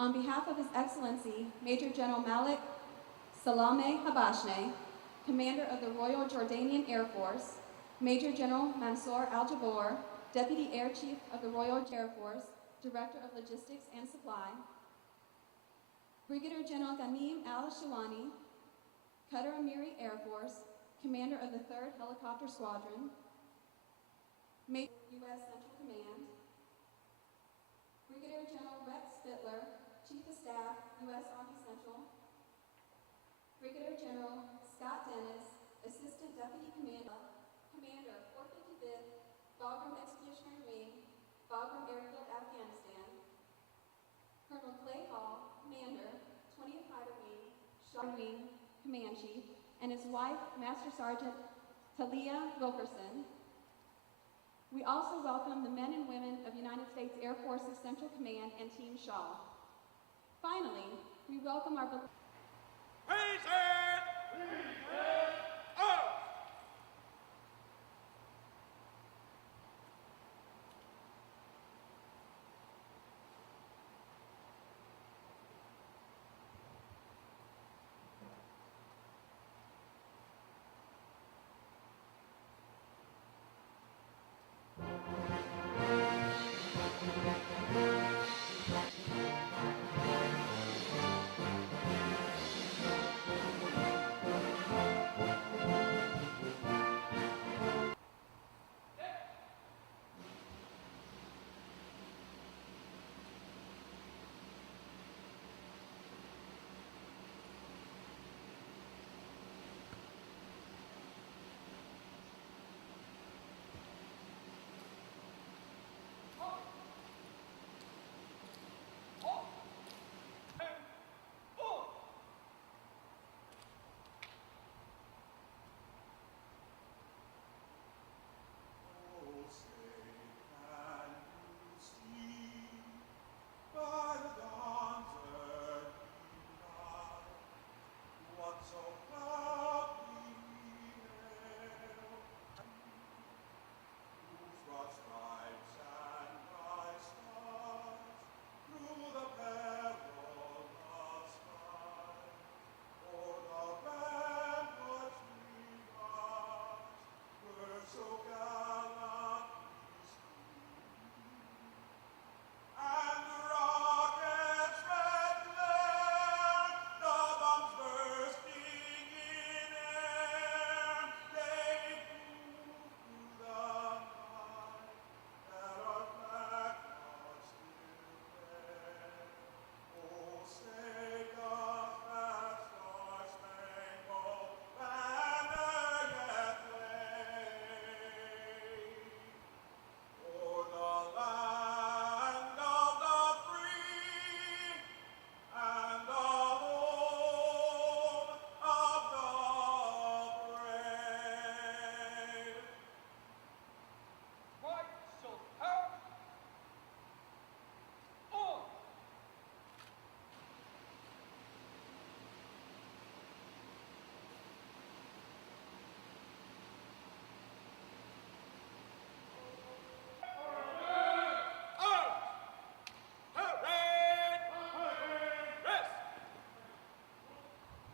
On behalf of His Excellency, Major General Malik Salameh Habashne, Commander of the Royal Jordanian Air Force, Major General Mansour Al-Jabor, Deputy Air Chief of the Royal Air Force, Director of Logistics and Supply, Brigadier General Ghanim Al-Shawani, Qatar Amiri Air Force, Commander of the 3rd Helicopter Squadron, Major U.S. Central Command, Brigadier General Rex Spittler, Chief of Staff, U.S. Army Central, Brigadier General Scott Dennis, Assistant Deputy Commander, 455th Bagram Expeditionary Wing, Bagram Airfield, Afghanistan, Colonel Clay Hall, Commander, 20th Fighter Wing, Shot Wing, Command Chief, and his wife, Master Sergeant Talia Wilkerson. We also welcome the men and women of United States Air Force's Central Command and Team Shaw. Finally, we welcome our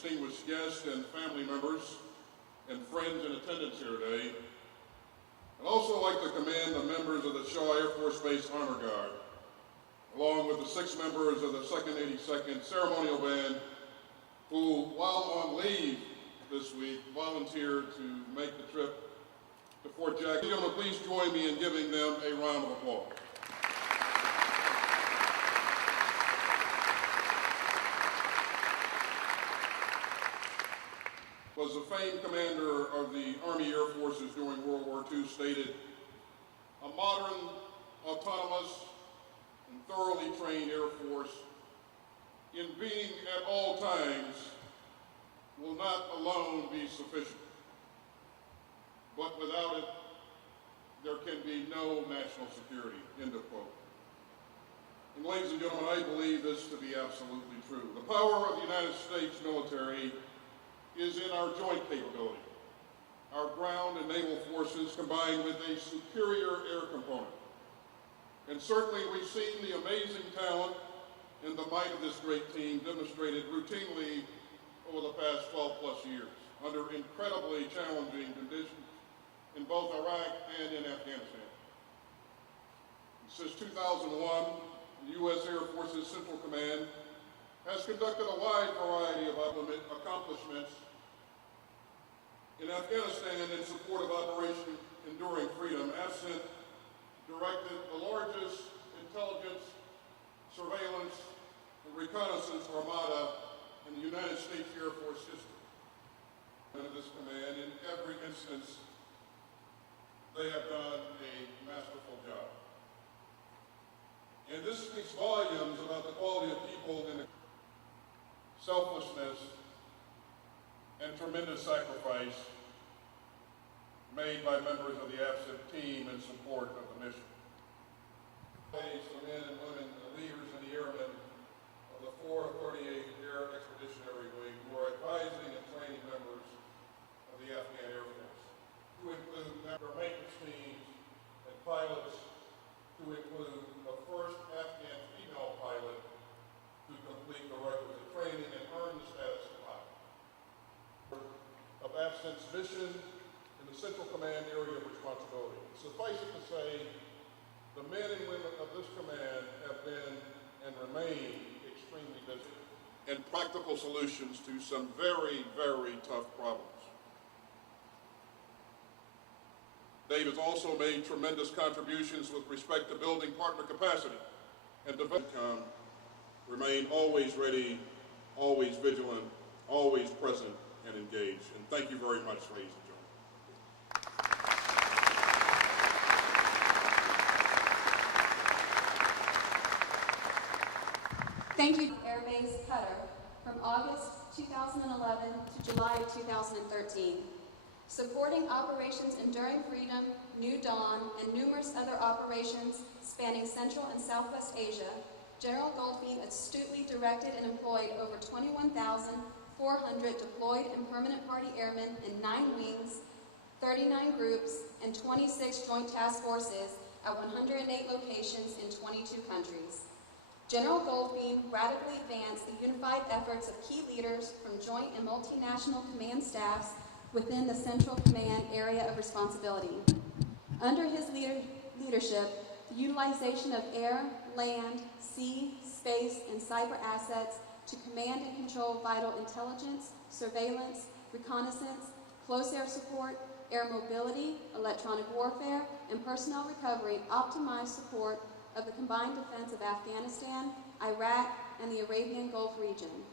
distinguished guests and family members and friends in attendance here today. I'd also like to commend the members of the Shaw Air Force Base Honor Guard, along with the 6 members of the 2nd 82nd Ceremonial Band who, while on leave this week, volunteered to make the trip to Fort Jackson. Gentlemen, please join me in giving them a round of applause. Was the famed commander of the Army Air Forces during World War II stated, "A modern, autonomous, and thoroughly trained Air Force in being at all times will not alone be sufficient. But without it, there can be no national security," end of quote. And ladies and gentlemen, I believe this to be absolutely true. The power of the United States military is in our joint capability, our ground and naval forces combined with a superior air component. And certainly we've seen the amazing talent and the might of this great team demonstrated routinely over the past 12 plus years under incredibly challenging conditions in both Iraq and in Afghanistan. Since 2001, the U.S. Air Force's Central Command has conducted a wide variety of accomplishments in Afghanistan in support of Operation Enduring Freedom. AFCENT directed the largest intelligence, surveillance, and reconnaissance armada in the United States Air Force history. Under this command, in every instance, they have done a masterful job. And this speaks volumes about the quality of people and the selflessness and tremendous sacrifice made by members of the AFCENT team in support of the mission. Thanks to men and women, the leaders and the airmen of the 438th Air Expeditionary Wing who are advising and training members of the Afghan Air Force, to include member maintenance teams and pilots, to include the first Afghan female pilot to complete the requisite training and earn the status of pilot. Of AFCENT's mission in the Central Command area of responsibility. Suffice it to say, the men and women of this command have been and remain extremely busy and practical solutions to some very, very tough problems. Dave has also made tremendous contributions with respect to building partner capacity and development. Remain always ready, always vigilant, always present and engaged. And thank you very much, ladies and gentlemen. Thank you, Air Base Qatar, from August 2011 to July 2013. Supporting Operations Enduring Freedom, New Dawn, and numerous other operations spanning Central and Southwest Asia, General Goldfein astutely directed and employed over 21,400 deployed and permanent party airmen in 9 wings, 39 groups, and 26 joint task forces at 108 locations in 22 countries. General Goldfein radically advanced the unified efforts of key leaders from joint and multinational command staffs within the Central Command area of responsibility. Under his leadership, the utilization of air, land, sea, space, and cyber assets to command and control vital intelligence, surveillance, reconnaissance, close air support, air mobility, electronic warfare, and personnel recovery optimized support of the combined defense of Afghanistan, Iraq, and the Arabian Gulf region.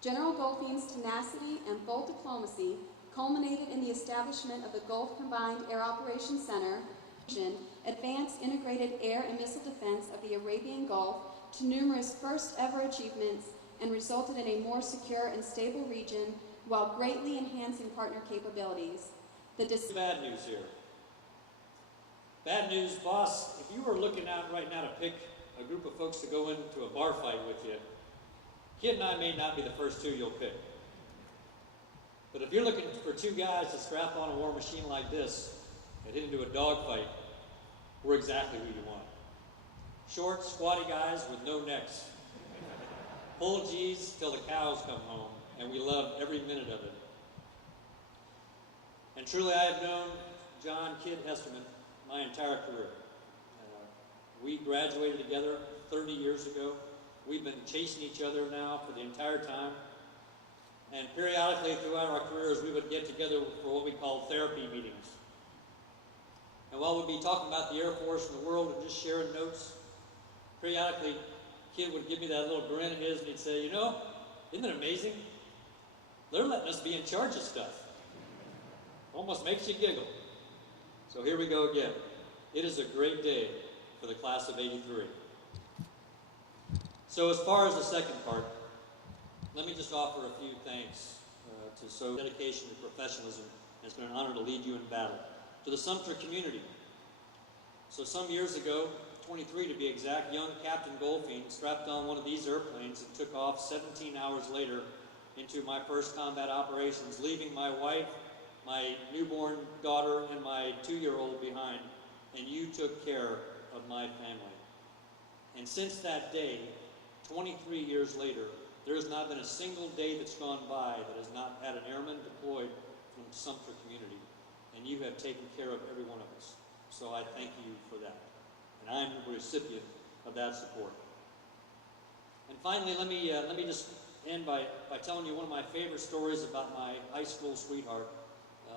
General Goldfein's tenacity and bold diplomacy culminated in the establishment of the Gulf Combined Air Operations Center, advanced integrated air and missile defense of the Arabian Gulf to numerous first-ever achievements, and resulted in a more secure and stable region while greatly enhancing partner capabilities. Bad news here. Bad news, boss, if you were looking out right now to pick a group of folks to go into a bar fight with you, Kid and I may not be the first 2 you'll pick. But if you're looking for 2 guys to strap on a war machine like this and hit into a dogfight, we're exactly who you want. Short, squatty guys with no necks. Full G's till the cows come home, and we love every minute of it. And truly, I have known John Kid Hesterman my entire career. We graduated together 30 years ago. We've been chasing each other now for the entire time. And periodically throughout our careers, we would get together for what we call therapy meetings. And while we'd be talking about the Air Force and the world and just sharing notes, periodically, Kid would give me that little grin of his and he'd say, you know, isn't it amazing? They're letting us be in charge of stuff. Almost makes you giggle. So here we go again. It is a great day for the class of '83. So as far as the second part, let me just offer a few thanks to so dedication to professionalism. It's been an honor to lead you in battle. To the Sumter community. So some years ago, 23 to be exact, young Captain Goldfein strapped on one of these airplanes and took off 17 hours later into my first combat operations, leaving my wife, my newborn daughter, and my 2-year-old behind, and you took care of my family. And since that day, 23 years later, there has not been a single day that's gone by that has not had an airman deployed from Sumter community. And you have taken care of every one of us. So I thank you for that. And I'm the recipient of that support. And finally, let me just end by telling you one of my favorite stories about my high school sweetheart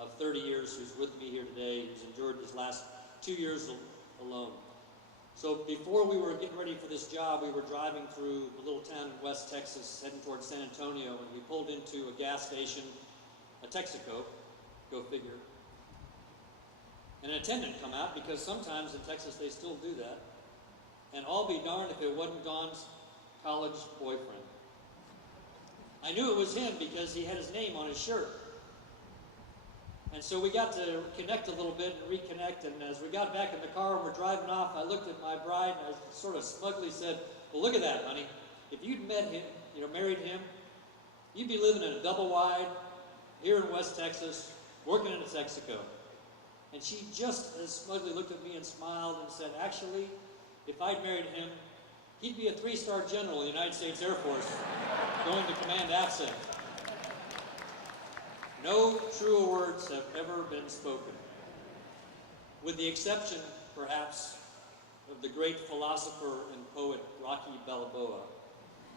of 30 years who's with me here today, who's endured his last 2 years alone. So before we were getting ready for this job, we were driving through the little town in West Texas, heading towards San Antonio, and we pulled into a gas station, a Texaco, go figure. And an attendant come out, because sometimes in Texas they still do that. And I'll be darned if it wasn't Don's college boyfriend. I knew it was him because he had his name on his shirt. And so we got to connect a little bit and reconnect, and as we got back in the car and we're driving off, I looked at my bride and I sort of smugly said, well, look at that, honey. If you'd met him, married him, you'd be living in a double wide here in West Texas, working in a Texaco. And she just as smugly looked at me and smiled and said, actually, if I'd married him, he'd be a 3-star general in the United States Air Force going to command AFB. No truer words have ever been spoken, with the exception, perhaps, of the great philosopher and poet Rocky Balboa,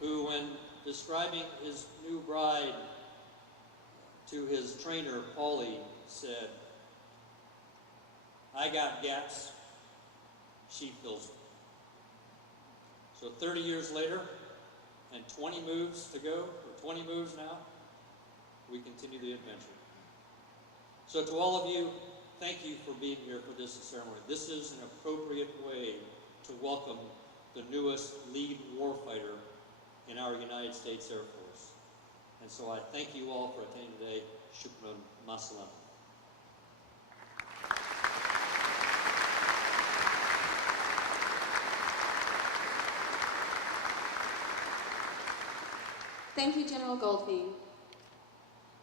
who, when describing his new bride to his trainer, Paulie, said, I got gaps, she fills them. So 30 years later, and 20 moves to go, or 20 moves now, we continue the adventure. So to all of you, thank you for being here for this ceremony. This is an appropriate way to welcome the newest lead warfighter in our United States Air Force. And so I thank you all for attending today. Shukran masalam. Thank you, General Goldfein.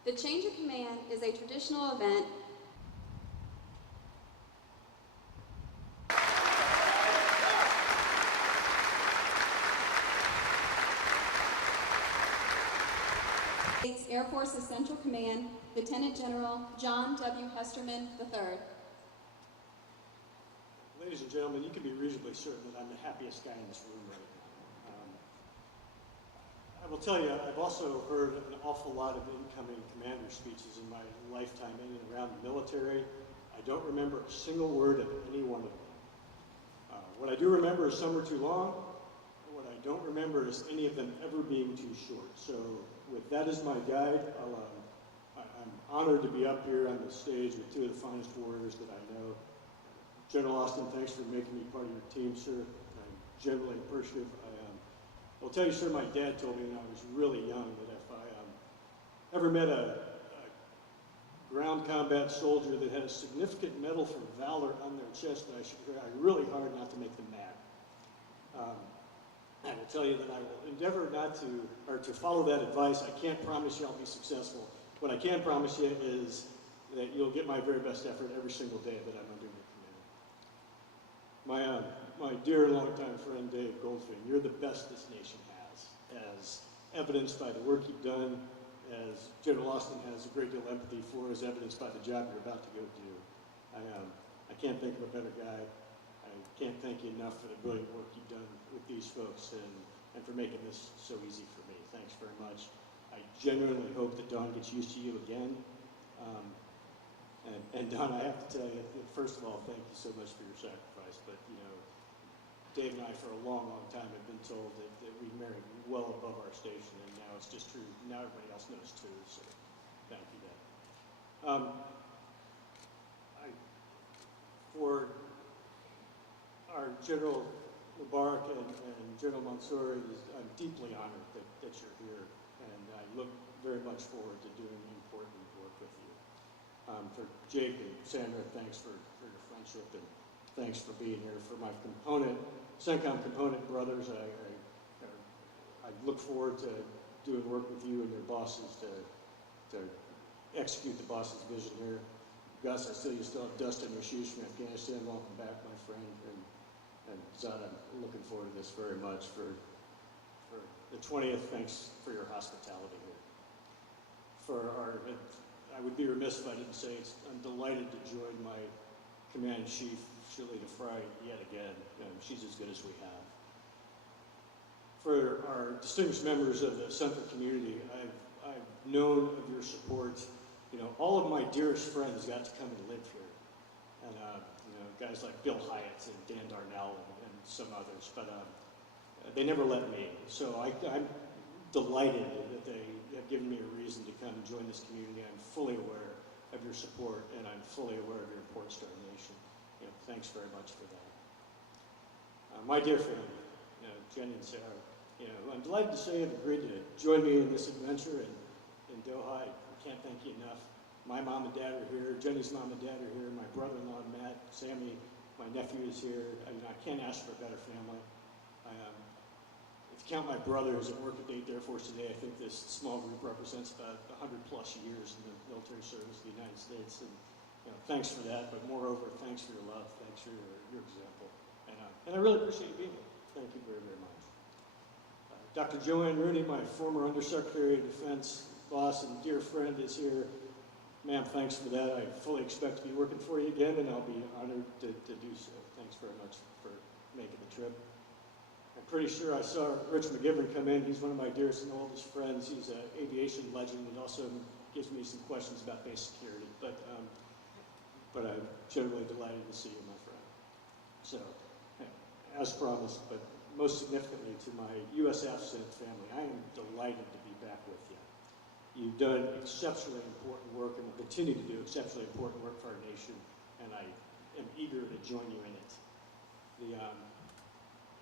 The change of command is a traditional event States Air Force's Central Command, Lieutenant General John W. Hesterman III. Ladies and gentlemen, you can be reasonably certain that I'm the happiest guy in this room right now. I will tell you, I've also heard an awful lot of incoming commander speeches in my lifetime in and around the military. I don't remember a single word of any one of them. What I do remember is some were too long. What I don't remember is any of them ever being too short. So with that as my guide, I'm honored to be up here on the stage with two of the finest warriors that I know. General Austin, thanks for making me part of your team, sir. I'm generally appreciative. I'll tell you, sir, my dad told me when I was really young that if I ever met a ground combat soldier that had a significant medal for valor on their chest, that I should try really hard not to make them mad. I will tell you that I will endeavor not to, or to follow that advice. I can't promise you I'll be successful. What I can promise you is that you'll get my very best effort every single day that I'm under your command. My dear and longtime friend Dave Goldfein, you're the best this nation has, as evidenced by the work you've done, as General Austin has a great deal of empathy for, as evidenced by the job you're about to go do. I can't think of a better guy. I can't thank you enough for the brilliant work you've done with these folks and for making this so easy for me. Thanks very much. I genuinely hope that Don gets used to you again. And Don, I have to tell you, first of all, thank you so much for your sacrifice. But, you know, Dave and I, for a long, long time, have been told that we married well above our station, and now it's just true. Now everybody else knows too, so thank you, Dad. For our General Mubarak and General Mansour, I'm deeply honored that you're here, and I look very much forward to doing important work with you. For Jake and Sandra, thanks for your friendship, and thanks for being here. For my CENTCOM component brothers, I look forward to doing work with you and your bosses to execute the boss's vision here. Gus, you still have dust on your shoes from Afghanistan. Welcome back, my friend. And Zad, I'm looking forward to this very much. For the 20th, thanks for your hospitality here. I would be remiss if I didn't say I'm delighted to join my Command Chief, Shirley DeFry, yet again. She's as good as we have. For our distinguished members of the Central community, I've known of your support. All of my dearest friends got to come and live here. And, guys like Bill Hyatt and Dan Darnell and some others, but they never let me. So I'm delighted that they have given me a reason to come and join this community. I'm fully aware of your support, and I'm fully aware of your importance to our nation. Thanks very much for that. My dear family, Jenny and Sarah, I'm delighted to say you've agreed to join me in this adventure in Doha. I can't thank you enough. My mom and dad are here. Jenny's mom and dad are here. My brother-in-law, Matt, Sammy, my nephew is here. I can't ask for a better family. If you count my brothers that work at the 8th Air Force today, I think this small group represents about 100+ years in the military service of the United States. And thanks for that, but moreover, thanks for your love. Thanks for your example. And I really appreciate you being here. Thank you very, very much. Dr. Joanne Rooney, my former Undersecretary of Defense, boss, and dear friend is here. Ma'am, thanks for that. I fully expect to be working for you again, and I'll be honored to do so. Thanks very much for making the trip. I'm pretty sure I saw Rich McGivern come in. He's one of my dearest and oldest friends. He's an aviation legend and also gives me some questions about base security. But I'm generally delighted to see you, my friend. So, as promised, but most significantly to my U.S. AFB family, I am delighted to be back with you. You've done exceptionally important work and will continue to do exceptionally important work for our nation, and I am eager to join you in it.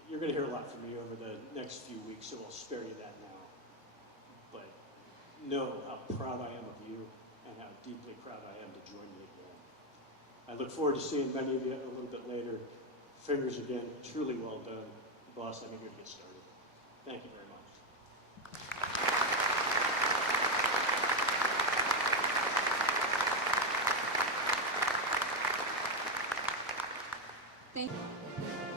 You're going to hear a lot from me over the next few weeks, so I'll spare you that now. But know how proud I am of you and how deeply proud I am to join you again. I look forward to seeing many of you a little bit later. Fingers again, truly well done. Boss, I'm eager to get started. Thank you very much. Thank you.